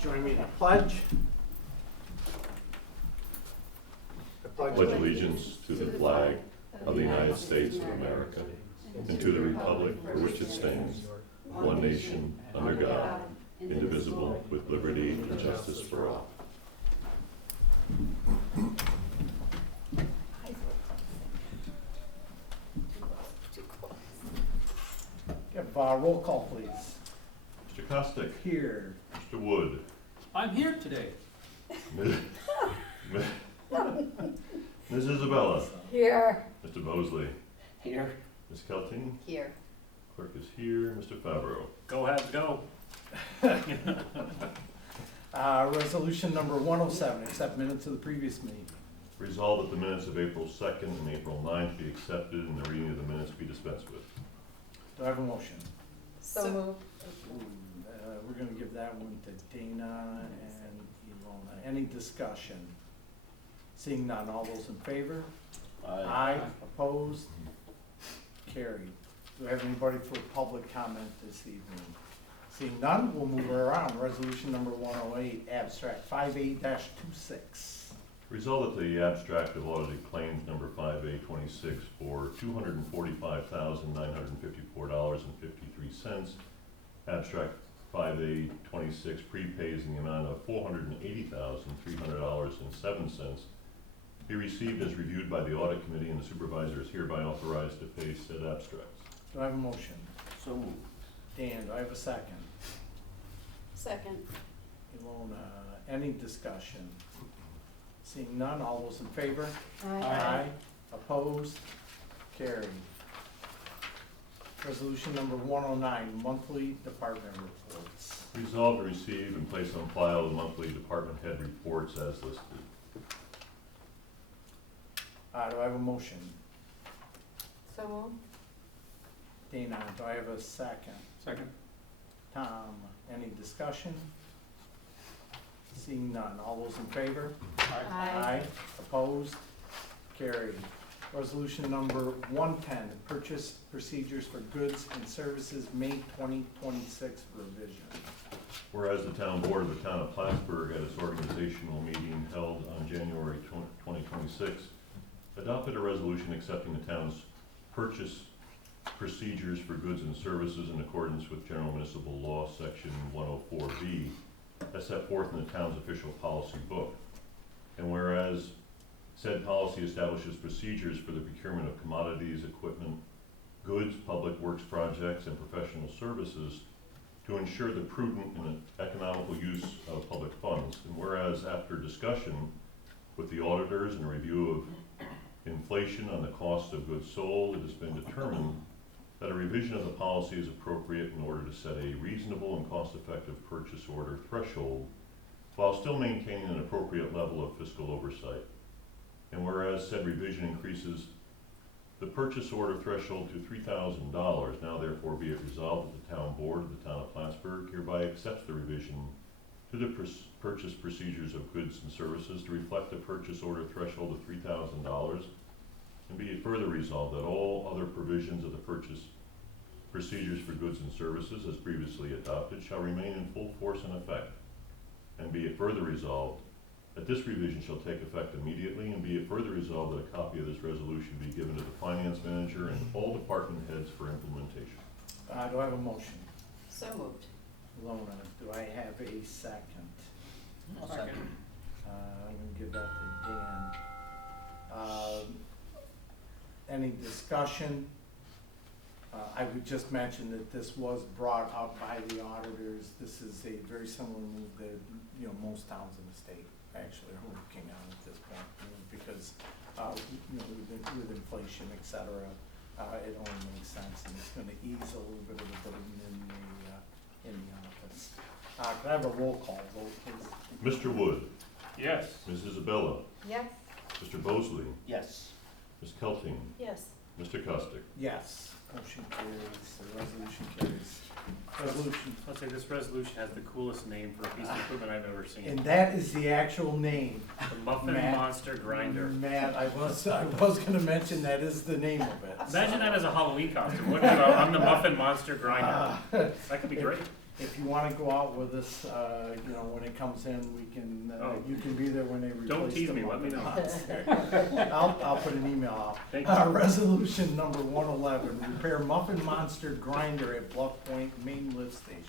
join me in a pledge. Pledge allegiance to the flag of the United States of America and to the republic for which it stands, one nation, under God, indivisible, with liberty and justice for all. Roll call, please. Mr. Costick. Here. Mr. Wood. I'm here today. Ms. Isabella. Here. Mr. Mosley. Here. Ms. Kelting. Here. Clerk is here. Mr. Favreau. Go Habs, go. Resolution number 107, accept minutes of the previous meeting. Resolved that the minutes of April 2nd and April 9th be accepted and the reading of the minutes be dispensed with. Do I have a motion? So moved. We're gonna give that one to Dana and Ilona. Any discussion? Seeing none, all those in favor? Aye. Opposed? Carried. Do I have anybody for public comment this evening? Seeing none, we'll move around. Resolution number 108, abstract 58-26. Resolved that the abstract of audited claims number 5A26 for $245,954.53. Abstract 5A26 prepays in the amount of $480,300.07 be received as reviewed by the audit committee, and the supervisor is hereby authorized to pay said abstracts. Do I have a motion? So moved. Dan, do I have a second? Second. Ilona, any discussion? Seeing none, all those in favor? Aye. Opposed? Carried. Resolution number 109, monthly department reports. Resolved to receive and place on file the monthly department head reports as listed. Do I have a motion? So moved. Dana, do I have a second? Second. Tom, any discussion? Seeing none, all those in favor? Aye. Opposed? Carried. Resolution number 110, purchase procedures for goods and services, May 2026 revision. Whereas the town board of the town of Plattsburgh at its organizational meeting held on January 2026 adopted a resolution accepting the town's purchase procedures for goods and services in accordance with General Municipal Law, Section 104B, as set forth in the town's official policy book. And whereas said policy establishes procedures for the procurement of commodities, equipment, goods, public works projects, and professional services to ensure the prudent and economical use of public funds. And whereas after discussion with the auditors and a review of inflation on the cost of goods sold, it has been determined that a revision of the policy is appropriate in order to set a reasonable and cost-effective purchase order threshold while still maintaining an appropriate level of fiscal oversight. And whereas said revision increases the purchase order threshold to $3,000, now therefore be it resolved that the town board of the town of Plattsburgh hereby accepts the revision to the purchase procedures of goods and services to reflect the purchase order threshold of $3,000, and be it further resolved that all other provisions of the purchase procedures for goods and services as previously adopted shall remain in full force and effect. And be it further resolved that this revision shall take effect immediately, and be it further resolved that a copy of this resolution be given to the finance manager and all department heads for implementation. Do I have a motion? So moved. Lona, do I have a second? Second. I'm gonna give that to Dan. Any discussion? I would just mention that this was brought up by the auditors. This is a very similar move that, most towns in the state actually are working on at this point, because, with inflation, et cetera, it only makes sense, and it's gonna ease a little bit of the burden in the office. Can I have a roll call vote, please? Mr. Wood. Yes. Ms. Isabella. Yes. Mr. Mosley. Yes. Ms. Kelting. Yes. Mr. Costick. Yes, motion carries, the resolution carries. Resolution, Let's say this resolution has the coolest name for a piece of equipment I've ever seen. and that is the actual name. The Muffin Matt. Monster Grinder. Matt, I was gonna mention that is the name of it. Imagine that as a Halloween costume. What about, I'm the Muffin Monster Grinder. That could be great. if you wanna go out with us, you know, when it comes in, we can, Oh. you can be there when they replace the. Don't tease me, let me know. I'll put an email out. Thank you. Resolution number 111, repair Muffin Monster grinder at Bluff Point main lift station.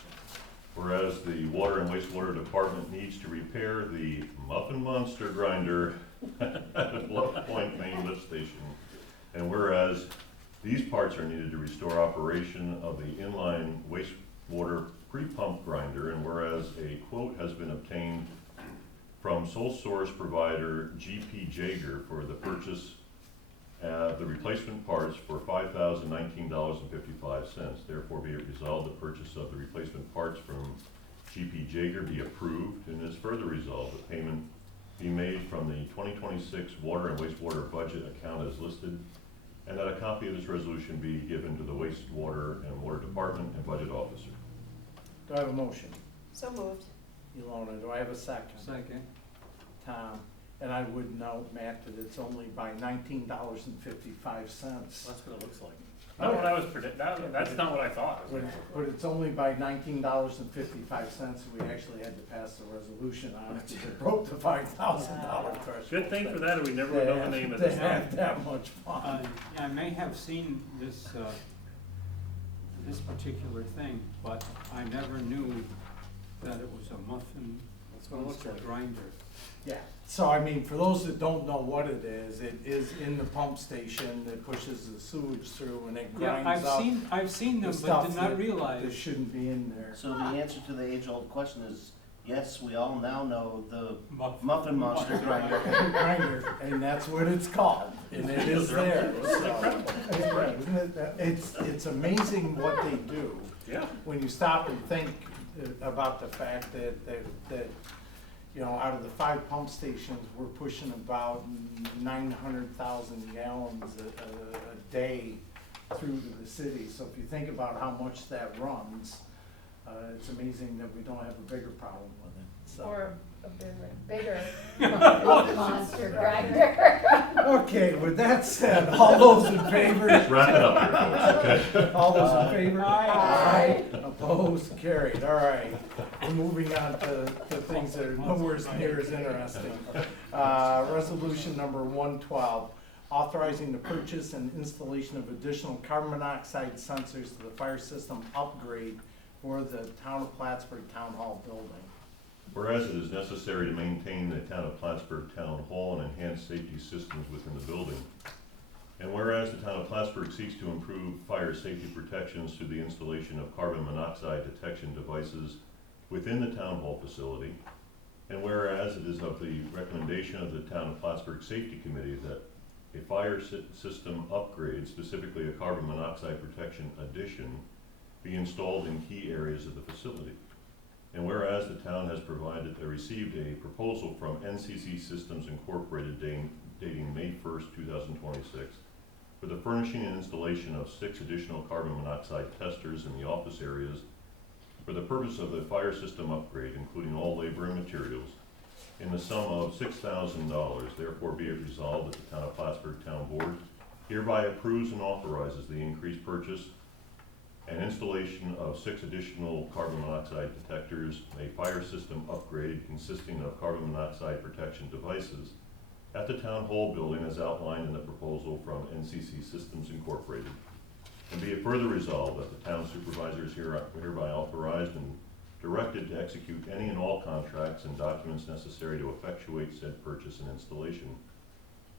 Whereas the Water and Wastewater Department needs to repair the Muffin Monster grinder at the Bluff Point main lift station. And whereas these parts are needed to restore operation of the inline wastewater pre-pump grinder, and whereas a quote has been obtained from sole source provider GP Jaeger for the purchase the replacement parts for $5,019.55. Therefore be it resolved, the purchase of the replacement parts from GP Jaeger be approved, and is further resolved, the payment be made from the 2026 water and wastewater budget account as listed, and that a copy of this resolution be given to the wastewater and water department and budget officer. Do I have a motion? So moved. Ilona, do I have a second? Second. Tom, and I would note, Matt, that it's only by $19.55. That's what it looks like. Not what I was that's not what I thought. But it's only by $19.55, we actually had to pass the resolution on it, because it broke the $5,000 threshold. Good thing for that, or we never would know the name of this. They have that much fun. I may have seen this, this particular thing, but I never knew that it was a muffin That's what it looks like. grinder. Yeah, so I mean, for those that don't know what it is in the pump station that pushes the sewage through and it Yeah, grinds up I've seen the them, but stuff did not that realize. shouldn't be in there. So the answer to the age-old question is, yes, we all now know the Muffin. Muffin Monster grinder. Grinder, and that's what it's called, and it is there, so. Isn't it that- It's amazing what they do. Yeah. When you stop and think about the fact that, you know, out of the 5 pump stations, we're pushing about 900,000 gallons a day through to the city. So if you think about how much that runs, it's amazing that we don't have a bigger problem with it, so. Or a bigger monster grinder. Okay, with that said, all those in favor? Let's wrap it up here, folks, okay? All those in favor? Aye. Opposed, carried, all right. We're moving on to things that are nowhere near as interesting. Resolution number 112, authorizing the purchase and installation of additional carbon monoxide sensors to the fire system upgrade for the Town of Plattsburgh Town Hall building. Whereas it is necessary to maintain the Town of Plattsburgh Town Hall and enhance safety systems within the building. And whereas the Town of Plattsburgh seeks to improve fire safety protections through the installation of carbon monoxide detection devices within the Town Hall facility. And whereas it is of the recommendation of the Town of Plattsburgh Safety Committee that a fire system upgrade, specifically a carbon monoxide protection addition, be installed in key areas of the facility. And whereas the town has received a proposal from NCC Systems Incorporated dating May 1st, 2026, for the furnishing and installation of 6 additional carbon monoxide testers in the office areas for the purpose of the fire system upgrade, including all labor and materials, in the sum of $6,000. Therefore be it resolved that the Town of Plattsburgh Town Board hereby approves and authorizes the increased purchase and installation of 6 additional carbon monoxide detectors, a fire system upgrade consisting of carbon monoxide protection devices at the Town Hall building as outlined in the proposal from NCC Systems Incorporated. And be it further resolved that the town supervisors hereby authorized and directed to execute any and all contracts and documents necessary to effectuate said purchase and installation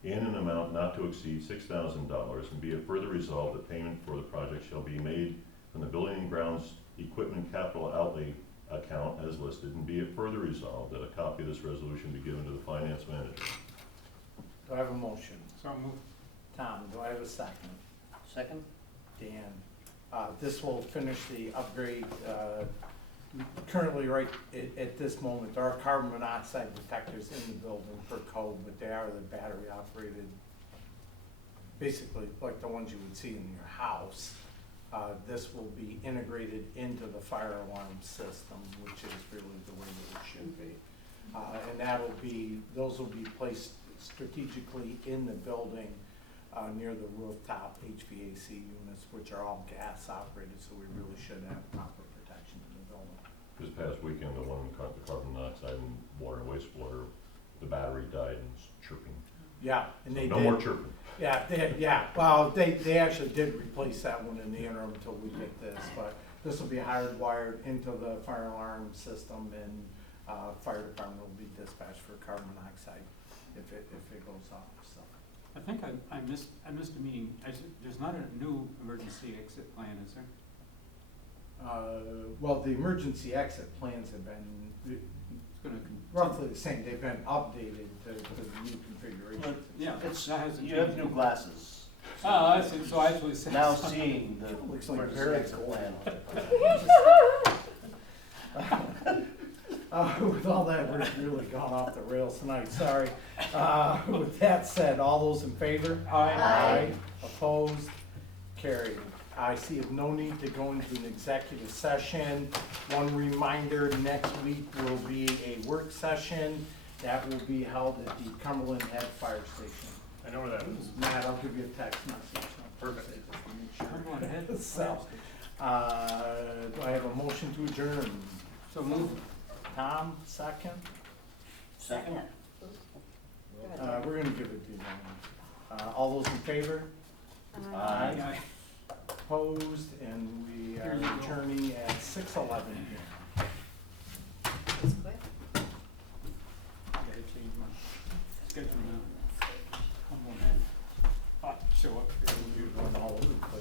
in an amount not to exceed $6,000, and be it further resolved that payment for the project shall be made from the Building and Grounds Equipment Capital Outlay account as listed, and be it further resolved that a copy of this resolution be given to the finance manager. Do I have a motion? So moved. Tom, do I have a second? Second? Dan, this will finish the upgrade. Currently, right at this moment, there are carbon monoxide detectors in the building for code, but they are the battery operated, basically like the ones you would see in your house. This will be integrated into the fire alarm system, which is really the way that it should be. And those will be placed strategically in the building near the rooftop HVAC units, which are all gas operated, so we really should have proper protection in the building. this past weekend, the one that caught the carbon monoxide and water and wastewater, the battery died and it's chirping. Yeah, and So they no did. more chirping. Yeah, they actually did replace that one in the interim until we get this, but this will be hardwired into the fire alarm system, and, fire department will be dispatched for carbon monoxide if it goes off, so. I think I missed a meeting. There's not a new emergency exit plan, is there? Well, the emergency exit plans have been It's gonna roughly the same, they've been updated to the new configurations. Yeah, It's, that hasn't you have changed. new glasses. Oh, I see, so I actually said. Now seeing the Looks like emergency very exit cool. plan. With all that, we're really gone off the rails tonight, sorry. With that said, all those in favor? Aye. Opposed? Carried. I see of no need to go into an executive session. One reminder, next week will be a work session that will be held at the Cumberland Head Fire Station. I know where that is. Matt, I'll give you a text message. Perfect. Just to make sure. I'm going ahead. So, do I have a motion to adjourn? So move. Tom, second? Second. We're gonna give it to you. All those in favor? Aye. Opposed, and we are adjourning at 6:11 here.